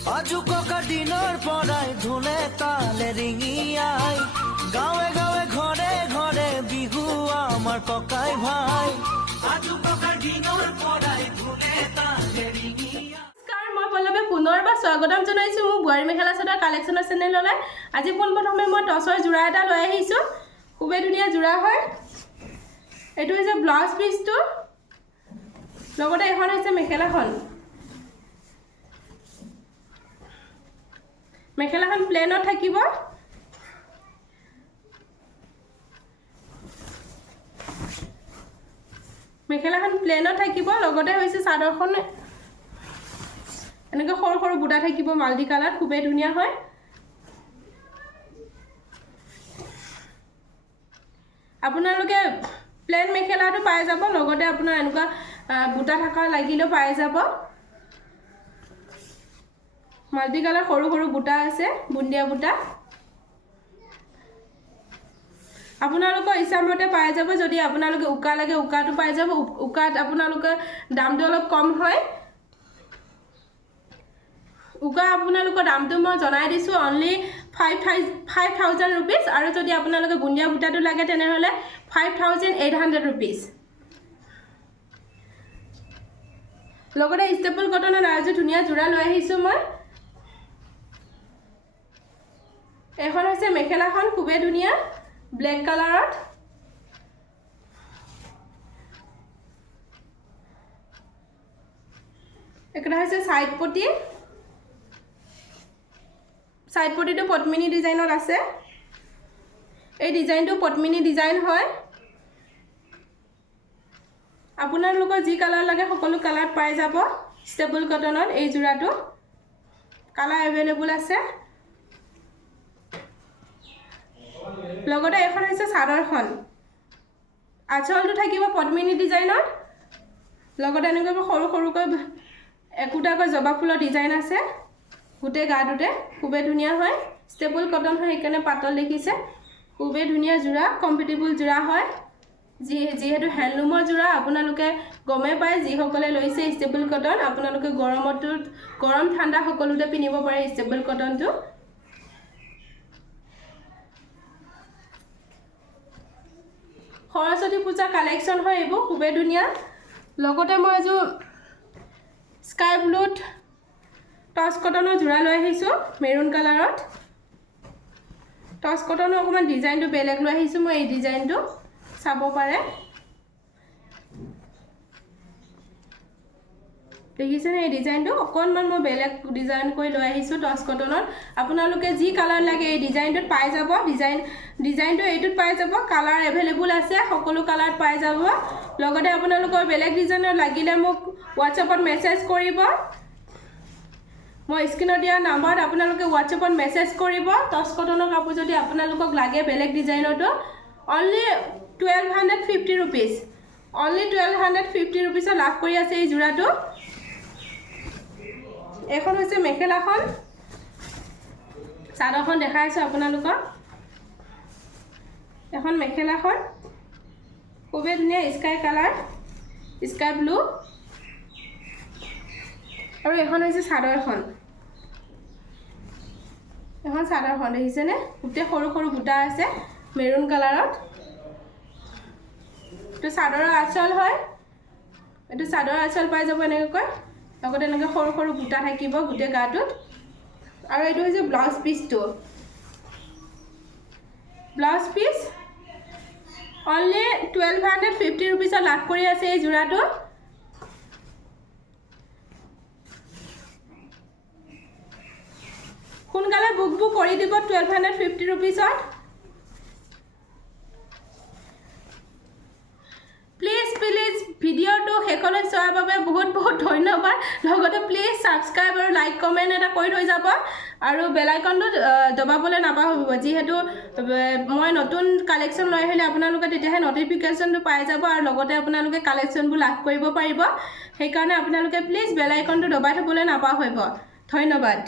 आजु कका दिनर पराय धुने ताले रिंगियाय गावे गावे घरे घरे बिहु आमार ककाई भाई आजु कका दिनर पराय धुने ताले रिंगियाय। মই পল্লৱে পুনৰবাৰ স্বাগতম জনাইছো মোৰ বুৱাৰী মেখেলা চাদৰ কালেকশ্যনৰ চেনেললৈ। আজি পোনপ্ৰথমে মই টছৰ জোৰা এটা লৈ আহিছোঁ, খুবেই ধুনীয়া জোৰা হয়। এইটো হৈছে ব্লাউজ পিচটো, লগতে এখন হৈছে মেখেলাখন। মেখেলাখন প্লেনত থাকিব, মেখেলাখন প্লেনত থাকিব, লগতে হৈছে চাদৰখন এনেকৈ সৰু সৰু বুটা থাকিব মাল্টি কালাৰ, খুবেই ধুনীয়া হয়। আপোনালোকে প্লেন মেখেলাটো পাই যাব, লগতে আপোনাৰ এনেকুৱা বুটা থকা লাগিলেও পাই যাব। মাল্টি কালাৰ সৰু সৰু বুটা আছে, বুন্দিয়া বুটা। আপোনালোকৰ ইচ্ছামতে পাই যাব। যদি আপোনালোকে উকা লাগে উকাটো পাই যাব, উকাত আপোনালোকৰ দামটো অলপ কম হয়। উকা আপোনালোকৰ দামটো মই জনাই দিছোঁ, অনলি 5,000 ৰুপিজ। আৰু যদি আপোনালোকে বুন্দিয়া বুটাটো লাগে তেনেহ'লে 5,800 ৰুপিজ। লগতে ষ্টেপল কটনৰ আৰু ধুনীয়া জোৰা লৈ আহিছোঁ মই। এখন হৈছে মেখেলাখন, খুবেই ধুনীয়া ব্লেক কালাৰত। এটা হৈছে সাইড পটি, সাইড পটিটো পদ্মিনী ডিজাইনত আছে। এই ডিজাইনটো পদ্মিনী ডিজাইন হয়। আপোনালোকৰ যি কালাৰ লাগে সকলো কালাৰত পাই যাব ষ্টেপল কটনত। এই জোৰাটো কালাৰ এভেইলেবল আছে। লগতে এখন হৈছে চাদৰখন, আঁচলটো থাকিব পদ্মিনী ডিজাইনত, লগতে এনেকৈ সৰু সৰুকৈ একোটাকৈ জবা ফুলৰ ডিজাইন আছে গোটেই গাটোতে, খুবেই ধুনীয়া হয়। ষ্টেপল কটন হয় সেইকাৰণে পাতল দেখিছে, খুবেই ধুনীয়া জোৰা, কম্ফৰ্টেবল জোৰা হয়। যিহেতু হেণ্ডলুমৰ জোৰা আপোনালোকে গমে পায়, যিসকলে লৈছে ষ্টেপল কটন, আপোনালোকে গৰম ঠাণ্ডা সকলোতে পিন্ধিব পাৰে ষ্টেপল কটনটো। সৰস্বতী পূজা কালেকশ্যন হয় এইবোৰ, খুবেই ধুনীয়া। লগতে মই এযোৰ স্কাই ব্লুত টচ কটনৰ জোৰা লৈ আহিছোঁ, মেৰুন কালাৰত। টচ কটনৰ অকণমান ডিজাইনটো বেলেগ লৈ আহিছোঁ মই। এই ডিজাইনটো চাব পাৰে, দেখিছেনে? এই ডিজাইনটো অকণমান মই বেলেগ ডিজাইন কৰি লৈ আহিছোঁ টচ কটনত। আপোনালোকে যি কালাৰ লাগে এই ডিজাইনটোত পাই যাব। ডিজাইনটো এইটোত পাই যাব, কালাৰ এভেইলেবল আছে, সকলো কালাৰত পাই যাব। লগতে আপোনালোকৰ বেলেগ ডিজাইনৰ লাগিলে মোক হোৱাটছএপত মেছেজ কৰিব। মই স্ক্ৰীনত দিয়া নাম্বাৰত আপোনালোকে হোৱাটছএপত মেছেজ কৰিব। টচ কটনৰ কাপোৰ যদি আপোনালোকক লাগে বেলেগ ডিজাইনতো, অনলি 1,250 ৰুপিজ, অনলি 1,250 ৰুপিজত লাভ কৰি আছে এই জোৰাটো। এখন হৈছে মেখেলাখন, চাদৰখন দেখাইছোঁ আপোনালোকক। এখন মেখেলাখন খুবেই ধুনীয়া স্কাই কালাৰ, স্কাই ব্লু। আৰু এখন হৈছে চাদৰখন, এখন চাদৰখন দেখিছেনে? গোটেই সৰু সৰু বুটা আছে মেৰুন কালাৰত। এইটো চাদৰৰ আঁচল হয়, এইটো চাদৰৰ আঁচল পাই যাব এনেকৈ, লগতে এনেকৈ সৰু সৰু বুটা থাকিব গোটেই গাটোত। আৰু এইটো হৈছে ব্লাউজ পিচটো, ব্লাউজ পিচ অনলি 1,250 ৰুপিজত লাভ কৰি আছে এই জোৰাটো। সোনকালে বুক কৰি দিব 1,250 ৰুপিজত। প্লিজ ভিডিঅ'টো শেষলৈ চোৱাৰ বাবে বহুত বহুত ধন্যবাদ। লগতে প্লিজ ছাবস্ক্ৰাইব আৰু লাইক কমেণ্ট এটা কৰি থৈ যাব, আৰু বেল আইকনটো দবাবলৈ নাপাহৰিব। যিহেতু মই নতুন কালেকশ্যন লৈ আহিলে আপোনালোকে তেতিয়াহে নটিফিকেশ্যনটো পাই যাব, আৰু লগতে আপোনালোকে কালেকশ্যনবোৰ লাভ কৰিব পাৰিব। সেইকাৰণে আপোনালোকে প্লিজ বেল আইকনটো দবাই থ'বলৈ নাপাহৰিব। ধন্যবাদ।